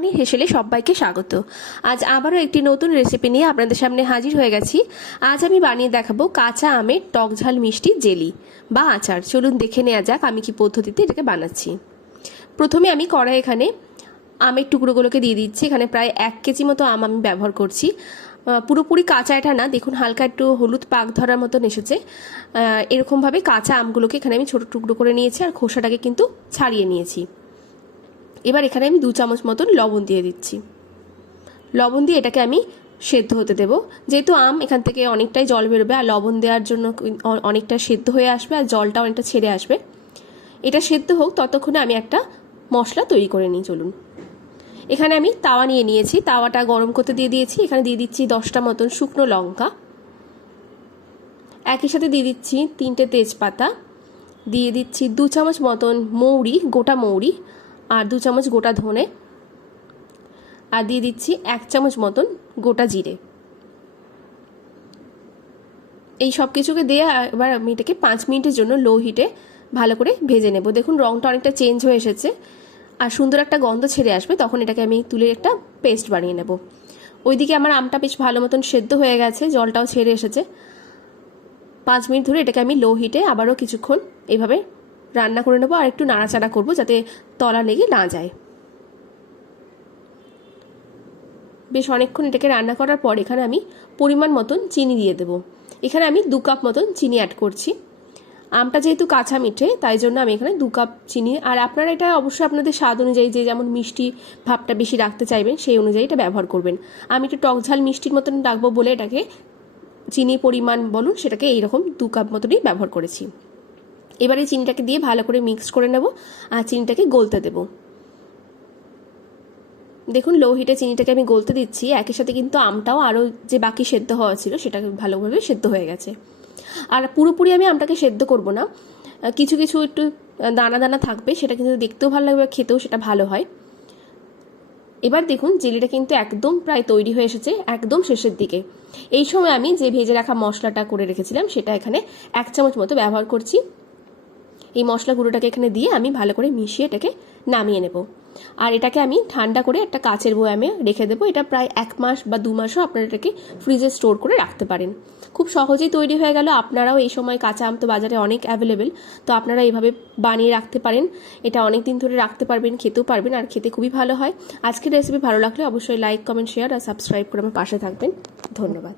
বনানী হেসেলে সবাইকে স্বাগত। আজ আবারও একটি নতুন রেসিপি নিয়ে আপনাদের সামনে হাজির হয়ে গেছি। আজ আমি বানিয়ে দেখাবো কাঁচা আমের টক ঝাল মিষ্টি জেলি বা আচার। চলুন দেখে নেওয়া যাক আমি কি পদ্ধতিতে এটাকে বানাচ্ছি। প্রথমে আমি কড়াই এখানে আমের টুকরোগুলোকে দিয়ে দিচ্ছি। এখানে প্রায় 1 কেজি মতো আম আমি ব্যবহার করছি। পুরোপুরি কাঁচা এটা না, দেখুন হালকা একটু হলুদ পাক ধরার মতন এসেছে। এরকমভাবে কাঁচা আমগুলোকে এখানে আমি ছোটো টুকরো করে নিয়েছি আর খোসাটাকে কিন্তু ছাড়িয়ে নিয়েছি। এবার এখানে আমি 2 চামচ মতন লবণ দিয়ে দিচ্ছি। লবণ দিয়ে এটাকে আমি সেদ্ধ হতে দেব। যেহেতু আম এখান থেকে অনেকটাই জল বেরোবে আর লবণ দেওয়ার জন্য অনেকটা সেদ্ধ হয়ে আসবে আর জলটা অনেকটা ছেড়ে আসবে। এটা সেদ্ধ হোক ততক্ষণে আমি একটা মশলা তৈরি করে নিই। চলুন, এখানে আমি তাওয়া নিয়ে নিয়েছি। তাওয়াটা গরম করতে দিয়ে দিয়েছি। এখানে দিয়ে দিচ্ছি 10টা মতন শুকনো লঙ্কা, একই সাথে দিয়ে দিচ্ছি 3টে তেজপাতা, দিয়ে দিচ্ছি 2 চামচ মতন মৌরি, গোটা মৌরি, আর 2 চামচ গোটা ধনে, আর দিয়ে দিচ্ছি 1 চামচ মতন গোটা জিরে। এই সব কিছুকে দিয়ে এবার আমি এটাকে 5 মিনিটের জন্য লো হিটে ভালো করে ভেজে নেব। দেখুন রঙটা অনেকটা চেঞ্জ হয়ে এসেছে আর সুন্দর একটা গন্ধ ছেড়ে আসবে, তখন এটাকে আমি তুলে একটা পেস্ট বানিয়ে নেব। ওইদিকে আমার আমটা বেশ ভালো মতন সেদ্ধ হয়ে গেছে, জলটাও ছেড়ে এসেছে। 5 মিনিট ধরে এটাকে আমি লো হিটে আবারও কিছুক্ষণ এইভাবে রান্না করে নেবো আর একটু নাড়াচাড়া করবো যাতে তলা লেগে না যায়। বেশ অনেকক্ষণ এটাকে রান্না করার পর এখানে আমি পরিমাণ মতন চিনি দিয়ে দেবো। এখানে আমি 2 কাপ মতন চিনি অ্যাড করছি। আমটা যেহেতু কাঁচা মিঠে তাই জন্য আমি এখানে 2 কাপ চিনি, আর আপনারা এটা অবশ্যই আপনাদের স্বাদ অনুযায়ী যে যেমন মিষ্টি ভাবটা বেশি রাখতে চাইবেন সেই অনুযায়ী এটা ব্যবহার করবেন। আমি একটু টক ঝাল মিষ্টির মতন রাখবো বলে এটাকে চিনি পরিমাণ বলুন সেটাকে এইরকম 2 কাপ মতনই ব্যবহার করেছি। এবারে চিনিটাকে দিয়ে ভালো করে মিক্স করে নেব আর চিনিটাকে গলতে দেব। দেখুন লো হিটে চিনিটাকে আমি গলতে দিচ্ছি, একই সাথে কিন্তু আমটাও আরও যে বাকি সেদ্ধ হওয়া ছিল সেটা ভালোভাবে সেদ্ধ হয়ে গেছে। আর পুরোপুরি আমি আমটাকে সেদ্ধ করব না, কিছু কিছু একটু দানা দানা থাকবে, সেটা কিন্তু দেখতেও ভালো লাগবে, খেতেও সেটা ভালো হয়। এবার দেখুন জেলিটা কিন্তু একদম প্রায় তৈরি হয়ে এসেছে, একদম শেষের দিকে। এই সময় আমি যে ভেজে রাখা মশলাটা করে রেখেছিলাম সেটা এখানে 1 চামচ মতো ব্যবহার করছি। এই মশলা গুঁড়োটাকে এখানে দিয়ে আমি ভালো করে মিশিয়ে এটাকে নামিয়ে নেব। আর এটাকে আমি ঠান্ডা করে একটা কাচের বয়ামে রেখে দেবো। এটা প্রায় 1 মাস বা 2 মাসও আপনারা এটাকে ফ্রিজে স্টোর করে রাখতে পারেন। খুব সহজেই তৈরি হয়ে গেল। আপনারাও এই সময় কাঁচা আম তো বাজারে অনেক অ্যাভেলেবেল, তো আপনারা এইভাবে বানিয়ে রাখতে পারেন। এটা অনেক দিন ধরে রাখতে পারবেন, খেতেও পারবেন, আর খেতে খুবই ভালো হয়। আজকের রেসিপি ভালো লাগলে অবশ্যই লাইক, কমেন্ট, শেয়ার আর সাবস্ক্রাইব করে আমার পাশে থাকবেন। ধন্যবাদ।